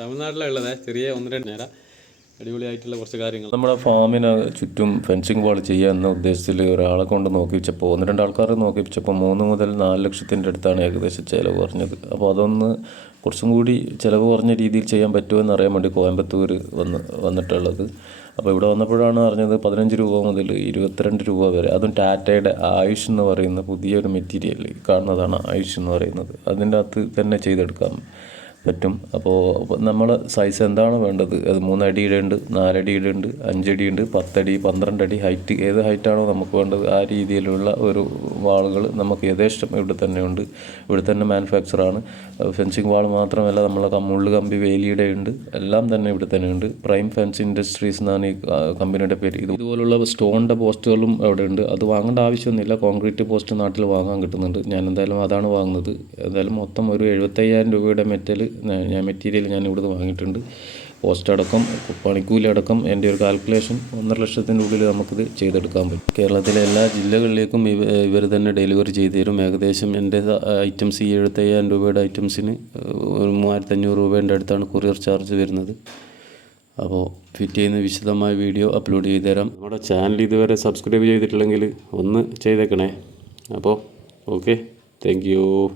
തമിഴ്നാട്ടിലുള്ളത് ചെറിയ ഒന്ന് രണ്ട് നേരം അടിപൊളിയായിട്ടുള്ള കുറച്ച് കാര്യങ്ങൾ. നമ്മുടെ ഫാമിന് ചുറ്റും ഫെൻസിങ് വാൾ ചെയ്യാമെന്ന ഉദ്ദേശത്തിൽ ഒരാളെ കൊണ്ട് നോക്കി വെച്ചപ്പോൾ ഒന്ന് രണ്ട് ആൾക്കാരെ നോക്കിച്ചപ്പോൾ മൂന്ന് മുതൽ നാല് ലക്ഷത്തിന്റെ അടുത്താണ് ഏകദേശം ചിലവ് കുറഞ്ഞത്. അപ്പോൾ അതൊന്ന് കുറച്ചും കൂടി ചിലവ് കുറഞ്ഞ രീതിയിൽ ചെയ്യാൻ പറ്റുമെന്ന് അറിയാൻ വേണ്ടി കോയമ്പത്തൂർ വന്ന് വന്നിട്ടുള്ളത്. അപ്പോൾ ഇവിടെ വന്നപ്പോഴാണ് അറിഞ്ഞത് പതിനഞ്ച് രൂപ മുതൽ ഇരുപത്തിരണ്ട് രൂപ വരെ. അതും ടാറ്റയുടെ ആയുഷ് എന്ന് പറയുന്ന പുതിയൊരു മെറ്റീരിയൽ കാണുന്നതാണ് ആയുഷ് എന്ന് പറയുന്നത്. അതിന്റെ അകത്ത് തന്നെ ചെയ്തെടുക്കാം. പറ്റും. അപ്പോൾ നമ്മൾ സൈസ് എന്താണ് വേണ്ടത്? അത് മൂന്നടിയുടെ ഉണ്ട് നാലടിയുടെ ഉണ്ട് അഞ്ചടി ഉണ്ട് പത്തടി പന്ത്രണ്ട് അടി ഹൈറ്റ് ഏത് ഹൈറ്റാണോ നമുക്ക് വേണ്ടത് ആ രീതിയിലുള്ള ഒരു വാളുകൾ നമുക്ക് യഥേഷ്ടം ഇവിടെ തന്നെ ഉണ്ട്. ഇവിടെ തന്നെ മാനുഫാക്ചറാണ് ഫെൻസിങ് വാൾ മാത്രമല്ല നമ്മളെ മുള്ളു കമ്പി വേലിയുടെ ഉണ്ട്. എല്ലാം തന്നെ ഇവിടെ തന്നെ ഉണ്ട്. പ്രൈം ഫെൻസ് ഇൻഡസ്ട്രീസ് എന്നാണ് ഈ കമ്പനിയുടെ പേര്. ഇതുപോലുള്ള സ്റ്റോണിന്റെ പോസ്റ്റുകളും അവിടെ ഉണ്ട്. അത് വാങ്ങേണ്ട ആവശ്യമൊന്നുമില്ല. കോൺക്രീറ്റ് പോസ്റ്റ് നാട്ടിൽ വാങ്ങാൻ കിട്ടുന്നുണ്ട്. ഞാൻ എന്തായാലും അതാണ് വാങ്ങുന്നത്. എന്തായാലും മൊത്തം ഒരു എഴുപത്തയ്യായിരം രൂപയുടെ മെറ്റൽ ഞാൻ മെറ്റീരിയൽ ഞാൻ ഇവിടുന്ന് വാങ്ങിയിട്ടുണ്ട്. പോസ്റ്റ് അടക്കം പണിക്കൂലി അടക്കം എന്റെ ഒരു കാൽക്കുലേഷൻ ഒന്നര ലക്ഷത്തിന്റെ ഉള്ളിൽ നമുക്കിത് ചെയ്തെടുക്കാൻ പറ്റും. കേരളത്തിലെ എല്ലാ ജില്ലകളിലേക്കും ഇവ ഇവർ തന്നെ ഡെലിവറി ചെയ്തു തരും. ഏകദേശം എന്റെ ഐറ്റംസ് ഈ എഴുപത്തയ്യായിരം രൂപയുടെ ഐറ്റംസിന് ഒരു മൂവായിരത്തഞ്ഞൂറ് രൂപേന്റെ അടുത്താണ് കൊറിയർ ചാർജ് വരുന്നത്. അപ്പോൾ ഫിറ്റ് ചെയ്യുന്ന വിശദമായ വീഡിയോ അപ്ലോഡ് ചെയ്തു തരാം. നമ്മുടെ ചാനൽ ഇതുവരെ സബ്സ്ക്രൈബ് ചെയ്തിട്ടില്ലെങ്കിൽ ഒന്ന് ചെയ്തേക്കണേ. അപ്പോൾ ഓക്കെ താങ്ക് യു